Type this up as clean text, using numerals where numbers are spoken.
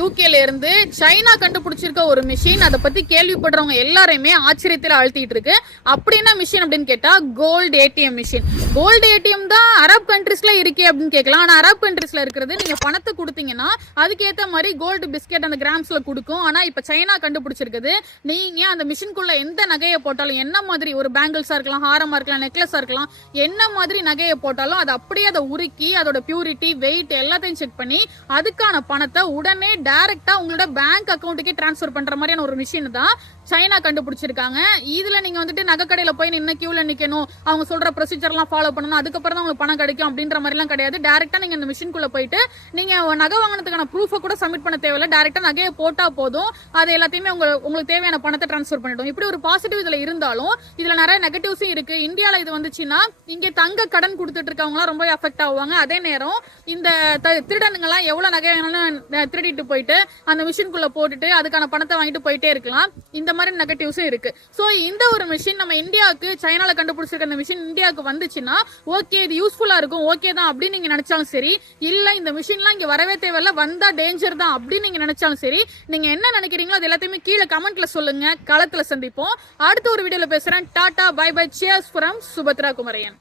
யூகேல இருந்து சைனா கண்டுபிடிச்சிருக்க ஒரு மிஷின், அதை பத்தி கேள்விப்படுறவங்க எல்லாரையுமே ஆச்சரியத்தில் அழுத்திட்டு இருக்கு. அப்படி என்ன மிஷின் அப்படின்னு கேட்டா gold ATM machine. Gold ATM தான் அரப் கண்ட்ரீஸ்ல இருக்கே அப்படின்னு கேட்கலாம். ஆனா அரப் கண்ட்ரீஸ்ல இருக்கிறது நீங்க பணத்தை கொடுத்தீங்கன்னா அதுக்கு ஏத்த மாதிரி கோல்டு பிஸ்கெட் அந்த கிராம்ஸ்ல கொடுக்கும். ஆனா இப்ப சைனா கண்டுபிடிச்சிருக்குது, நீங்க அந்த மிஷின்குள்ள எந்த நகையை போட்டாலும், என்ன மாதிரி ஒரு பேங்கிள்ஸா இருக்கலாம், ஹாரமா இருக்கலாம், நெக்லஸா இருக்கலாம், என்ன மாதிரி நகையை போட்டாலும் அது அப்படியே அதை உருக்கி அதோட பியூரிட்டி, வெயிட் எல்லாத்தையும் செக் பண்ணி அதுக்கான பணத்தை உடனே டைரக்டா உங்களோட பேங்க் அக்கௌண்ட்டுக்கே டிரான்ஸ்ஃபர் பண்ற மாதிரியான ஒரு மிஷின் தான் சைனா கண்டுபிடிச்சிருக்காங்க. இதுல நீங்க வந்துட்டு நகை கடையில போய் நின்று கியூல நிக்கணும், அவங்க சொல்ற ப்ரொசீஜர் எல்லாம் ஃபாலோ பண்ணணும், அதுக்கப்புறம் தான் உங்களுக்கு பணம் கிடைக்கும் அப்படின்ற மாதிரி எல்லாம் கிடையாது. டைரக்டா நீங்க இந்த மிஷின்குள்ள போயிட்டு நீங்க நகை வாங்கினதுக்கான ப்ரூஃபை கூட சப்மிட் பண்ண தேவையில்ல, டைரக்டா நகையை போட்டா போதும், அது எல்லாத்தையுமே உங்களுக்கு தேவையான பணத்தை டிரான்ஸ்ஃபர் பண்ணிடும். இப்படி ஒரு பாசிட்டிவ் இதுல இருந்தாலும் இதுல நிறைய நெகட்டிவ்ஸும் இருக்கு. இந்தியால இது வந்துச்சுன்னா இங்க தங்க கடன் கொடுத்துட்டு இருக்கவங்க ரொம்ப அஃபெக்ட் ஆவாங்க. அதே நேரம் இந்த திருடனுங்கெல்லாம் எவ்வளவு நகை வேணாலும் திருடிட்டு போயிட்டு அந்த மிஷின்குள்ள போட்டுட்டு அதுக்கான பணத்தை வாங்கிட்டு போயிட்டே இருக்கலாம். இந்த மாதிரி நெகட்டிவ்ஸும் இருக்கு. சோ இந்த ஒரு மிஷின் நம்ம இந்தியாவுக்கு, சைனால கண்டுபிடிச்சிருக்க இந்த மிஷின் இந்தியாவுக்கு வந்துச்சுன்னா ஓகே இது யூஸ்ஃபுல்லா இருக்கும், ஓகே தான் அப்படின்னு நீங்க நினைச்சாலும் சரி, இல்ல இந்த மிஷின்லாம் இங்க வரவே தேவையில்ல, வந்தா டேஞ்சர் தான் அப்படின்னு நீங்க நினைச்சாலும் சரி, நீங்க என்ன நினைக்கிறீங்களோ அது எல்லாத்தையுமே கீழே கமெண்ட்ல சொல்லுங்க. களத்துல சந்திப்போம். அடுத்த ஒரு வீடியோல பேசுறேன். Tata, bye bye, cheers from Subhadra குமரையன்.